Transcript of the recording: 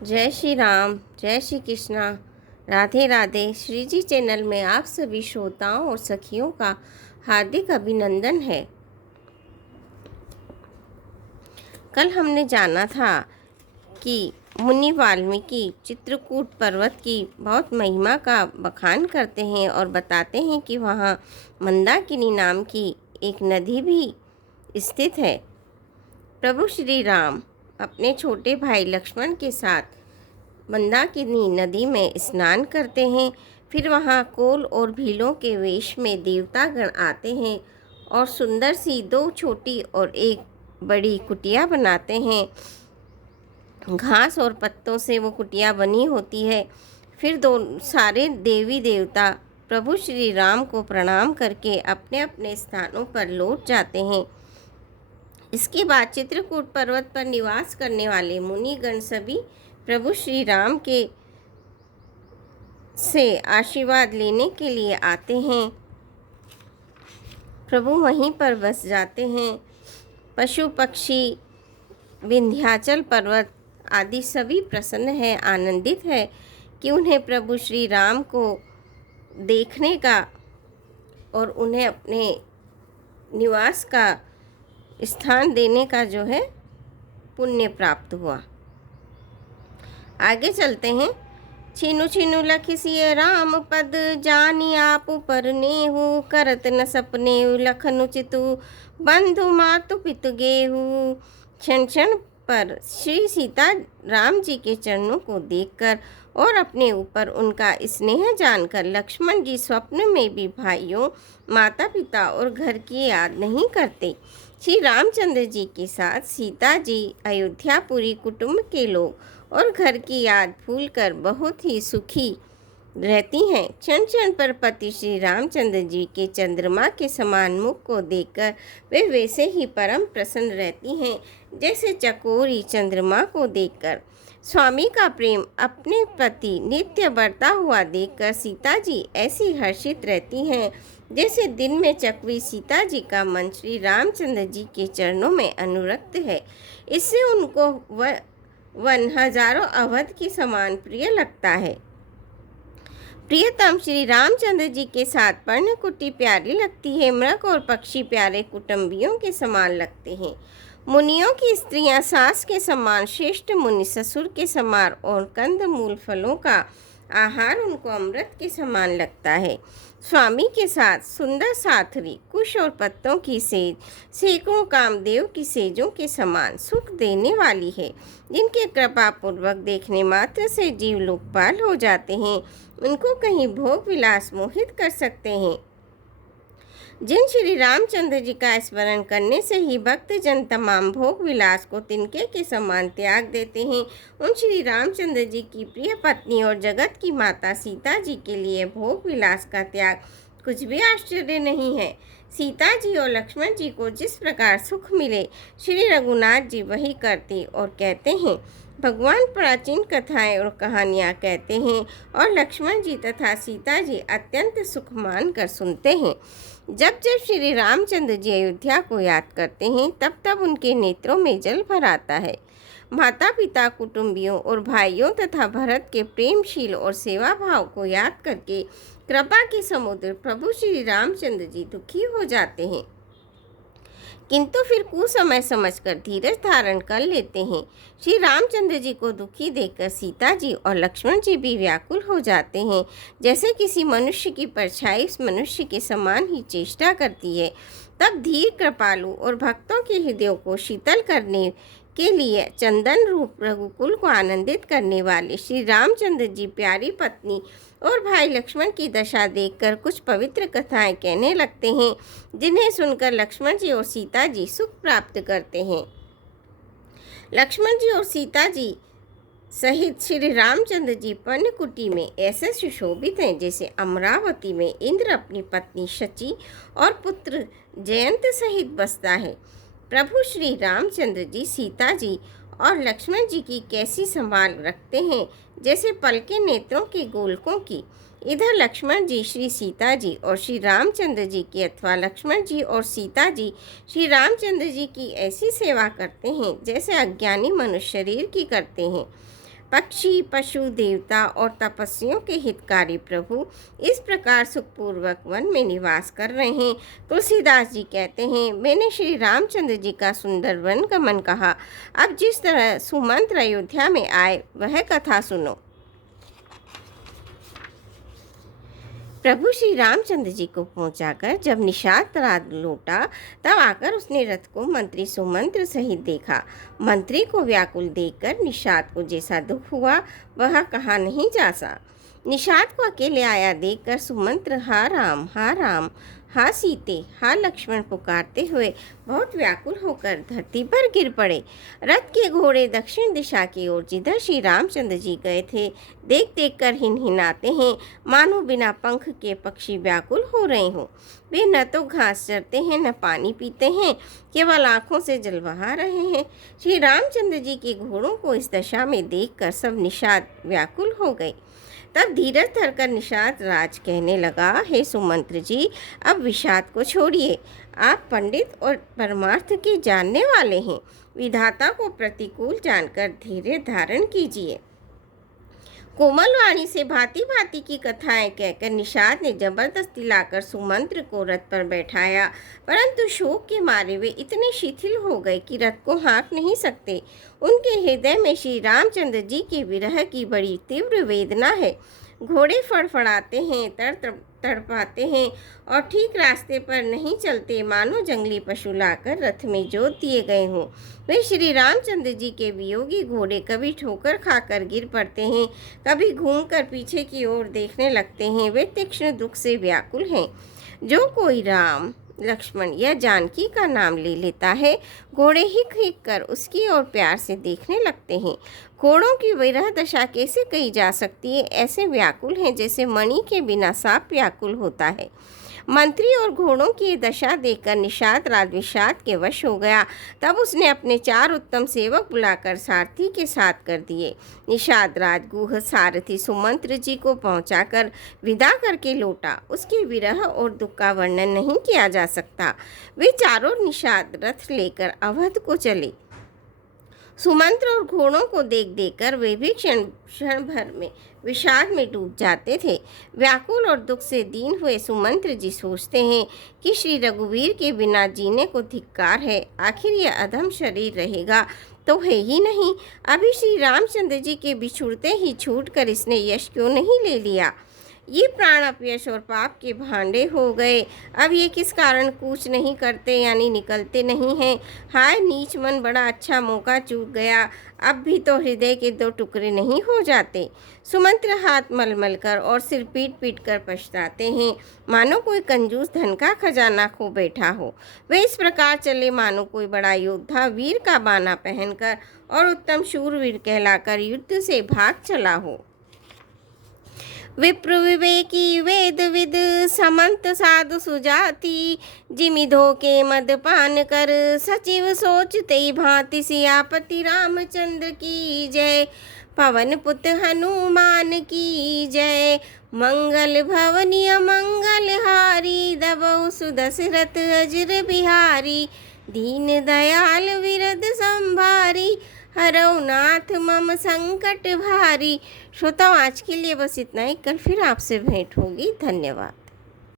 जय श्री राम, जय श्री कृष्णा, राधे राधे। श्री जी चैनल में आप सभी श्रोताओं और सखियों का हार्दिक अभिनंदन है। कल हमने जाना था कि मुनि वाल्मीकि चित्रकूट पर्वत की बहुत महिमा का बखान करते हैं और बताते हैं कि वहाँ मंदाकिनी नाम की एक नदी भी स्थित है। प्रभु श्री राम अपने छोटे भाई लक्ष्मण के साथ मंदाकिनी नदी में स्नान करते हैं। फिर वहाँ कोल और भीलों के वेश में देवतागण आते हैं और सुंदर सी 2 छोटी और 1 बड़ी कुटिया बनाते हैं। घास और पत्तों से वो कुटिया बनी होती है। फिर सारे देवी देवता प्रभु श्री राम को प्रणाम करके अपने अपने स्थानों पर लौट जाते हैं। इसके बाद चित्रकूट पर्वत पर निवास करने वाले मुनिगण सभी प्रभु श्री राम के से आशीर्वाद लेने के लिए आते हैं। प्रभु वहीं पर बस जाते हैं। पशु पक्षी, विंध्याचल पर्वत आदि सभी प्रसन्न है, आनंदित है कि उन्हें प्रभु श्री राम को देखने का और उन्हें अपने निवास का स्थान देने का जो है पुण्य प्राप्त हुआ। आगे चलते हैं। छीनु छीनु लखिसिए राम पद, जानी आप पर नेहु, करत न सपने लखनु चितु, बंधु मातु पितु गेहु। क्षण क्षण पर श्री सीता राम जी के चरणों को देखकर और अपने ऊपर उनका स्नेह जानकर लक्ष्मण जी स्वप्न में भी भाइयों, माता पिता और घर की याद नहीं करते। श्री रामचंद्र जी के साथ सीता जी, अयोध्यापुरी कुटुंब के लोग और घर की याद भूलकर बहुत ही सुखी रहती हैं। क्षण क्षण पर पति श्री रामचंद्र जी के चंद्रमा के समान मुख को देखकर वे वैसे ही परम प्रसन्न रहती हैं जैसे चकोरी चंद्रमा को देखकर। स्वामी का प्रेम अपने पति नित्य बढ़ता हुआ देखकर सीता जी ऐसी हर्षित रहती हैं जैसे दिन में चकवी सीता जी का मन श्री रामचंद्र जी के चरणों में अनुरक्त है। इससे उनको वन हजारों अवध के समान प्रिय लगता है। प्रियतम श्री रामचंद्र जी के साथ पर्णकुटी प्यारी लगती है। मृग और पक्षी प्यारे कुटुंबियों के समान लगते हैं। मुनियों की स्त्रियां सास के समान, श्रेष्ठ मुनि ससुर के समान और कंद मूल फलों का आहार उनको अमृत के समान लगता है। स्वामी के साथ सुंदर साथरी कुश और पत्तों की सेज सैकड़ों कामदेव की सेजों के समान सुख देने वाली है। जिनके कृपा पूर्वक देखने मात्र से जीव लोकपाल हो जाते हैं, उनको कहीं भोग विलास मोहित कर सकते हैं। जिन श्री रामचंद्र जी का स्मरण करने से ही भक्त जन तमाम भोग विलास को तिनके के समान त्याग देते हैं, उन श्री रामचंद्र जी की प्रिय पत्नी और जगत की माता सीता जी के लिए भोग विलास का त्याग कुछ भी आश्चर्य नहीं है। सीता जी और लक्ष्मण जी को जिस प्रकार सुख मिले, श्री रघुनाथ जी वही करते और कहते हैं। भगवान प्राचीन कथाएं और कहानियाँ कहते हैं और लक्ष्मण जी तथा सीता जी अत्यंत सुख मान कर सुनते हैं। जब जब श्री रामचंद्र जी अयोध्या को याद करते हैं, तब तब उनके नेत्रों में जल भर आता है। माता पिता, कुटुंबियों और भाइयों तथा भरत के प्रेमशील और सेवा भाव को याद करके कृपा के समुद्र प्रभु श्री रामचंद्र जी दुखी हो जाते हैं, किंतु फिर कुछ समय समझकर धीरज धारण कर लेते हैं। श्री रामचंद्र जी को दुखी देखकर सीता जी और लक्ष्मण जी भी व्याकुल हो जाते हैं, जैसे किसी मनुष्य की परछाई उस मनुष्य के समान ही चेष्टा करती है। तब धीर, कृपालु और भक्तों के हृदयों को शीतल करने के लिए चंदन रूप रघुकुल को आनंदित करने वाले श्री रामचंद्र जी प्यारी पत्नी और भाई लक्ष्मण की दशा देखकर कुछ पवित्र कथाएं कहने लगते हैं, जिन्हें सुनकर लक्ष्मण जी और सीता जी सुख प्राप्त करते हैं। लक्ष्मण जी और सीता जी सहित श्री रामचंद्र जी पर्णकुटी में ऐसे सुशोभित हैं जैसे अमरावती में इंद्र अपनी पत्नी शची और पुत्र जयंत सहित बसता है। प्रभु श्री रामचंद्र जी सीता जी और लक्ष्मण जी की कैसी संभाल रखते हैं, जैसे पलके नेत्रों के गोलकों की। इधर लक्ष्मण जी श्री सीता जी और श्री रामचंद्र जी की अथवा लक्ष्मण जी और सीता जी श्री रामचंद्र जी की ऐसी सेवा करते हैं जैसे अज्ञानी मनुष्य शरीर की करते हैं। पक्षी, पशु, देवता और तपस्वियों के हितकारी प्रभु इस प्रकार सुखपूर्वक वन में निवास कर रहे हैं। तुलसीदास जी कहते हैं, मैंने श्री रामचंद्र जी का सुंदर वन गमन कहा। अब जिस तरह सुमंत्र अयोध्या में आए वह कथा सुनो। प्रभु श्री रामचंद्र जी को पहुंचाकर जब निषाद रात लौटा, तब आकर उसने रथ को मंत्री सुमंत्र सहित देखा। मंत्री को व्याकुल देखकर निषाद को जैसा दुख हुआ वह कहा नहीं जा सा। निषाद को अकेले आया देखकर सुमंत्र हा राम, हा सीते, हा लक्ष्मण पुकारते हुए बहुत व्याकुल होकर धरती पर गिर पड़े। रथ के घोड़े दक्षिण दिशा की ओर जिधर श्री रामचंद्र जी गए थे देख देख कर हिनहिनाते हैं, मानो बिना पंख के पक्षी व्याकुल हो रहे हों। वे न तो घास चरते हैं न पानी पीते हैं, केवल आंखों से जल बहा रहे हैं। श्री रामचंद्र जी के घोड़ों को इस दशा में देखकर सब निषाद व्याकुल हो गए। तब धीरज धरकर निषाद राज कहने लगा, हे सुमंत्र जी, अब विषाद को छोड़िए। आप पंडित और परमार्थ के जानने वाले हैं। विधाता को प्रतिकूल जानकर धैर्य धारण कीजिए। कोमल वाणी से भांति भांति की कथाएं कहकर निषाद ने जबरदस्ती लाकर सुमंत्र को रथ पर बैठाया, परंतु शोक के मारे वे इतने शिथिल हो गए कि रथ को हाँक नहीं सकते। उनके हृदय में श्री रामचंद्र जी के विरह की बड़ी तीव्र वेदना है। घोड़े फड़फड़ाते हैं, तड़पाते हैं और ठीक रास्ते पर नहीं चलते, मानो जंगली पशु लाकर रथ में जोत दिए गए हों। वे श्री रामचंद्र जी के वियोगी घोड़े कभी ठोकर खाकर गिर पड़ते हैं, कभी घूमकर पीछे की ओर देखने लगते हैं। वे तीक्ष्ण दुख से व्याकुल हैं। जो कोई राम, लक्ष्मण या जानकी का नाम ले लेता है, घोड़े हिक हिक कर उसकी ओर प्यार से देखने लगते हैं। घोड़ों की विरह दशा कैसे कही जा सकती है? ऐसे व्याकुल हैं जैसे मणि के बिना सांप व्याकुल होता है। मंत्री और घोड़ों की दशा देखकर निषाद राज विषाद के वश हो गया। तब उसने अपने 4 उत्तम सेवक बुलाकर सारथी के साथ कर दिए। निषाद राज गुह सारथी सुमंत्र जी को पहुंचाकर विदा करके लौटा। उसके विरह और दुख का वर्णन नहीं किया जा सकता। वे चारों निषाद रथ लेकर अवध को चले। सुमंत्र और घोड़ों को देख देखकर वे भी क्षण भर में विषाद में डूब जाते थे। व्याकुल और दुख से दीन हुए सुमंत्र जी सोचते हैं कि श्री रघुवीर के बिना जीने को धिक्कार है। आखिर यह अधम शरीर रहेगा तो है ही नहीं। अभी श्री रामचंद्र जी के बिछुड़ते ही छूटकर इसने यश क्यों नहीं ले लिया? ये प्राण अपयश और पाप के भांडे हो गए। अब ये किस कारण कूच नहीं करते यानी निकलते नहीं हैं। हाय नीच मन, बड़ा अच्छा मौका चूक गया। अब भी तो हृदय के 2 टुकड़े नहीं हो जाते। सुमंत्र हाथ मलमल कर और सिर पीट पीट कर पछताते हैं, मानो कोई कंजूस धन का खजाना खो बैठा हो। वे इस प्रकार चले मानो कोई बड़ा योद्धा वीर का बाना पहनकर और उत्तम शूरवीर कहलाकर युद्ध से भाग चला हो। विप्र विवेकी वेद विद समंत साधु सुजाति, जिमि धोके मदपान कर सचिव सोचते भांति। सियापति रामचंद्र की जय, पवन पुत्र हनुमान की जय। मंगल भवनी अमंगल हारी, दबौ सुदशरथ अजर बिहारी। दीन दयाल विरद संभारी, हरौ नाथ मम संकट भारी। श्रोताओं, आज के लिए बस इतना ही। कल फिर आपसे भेंट होगी। धन्यवाद।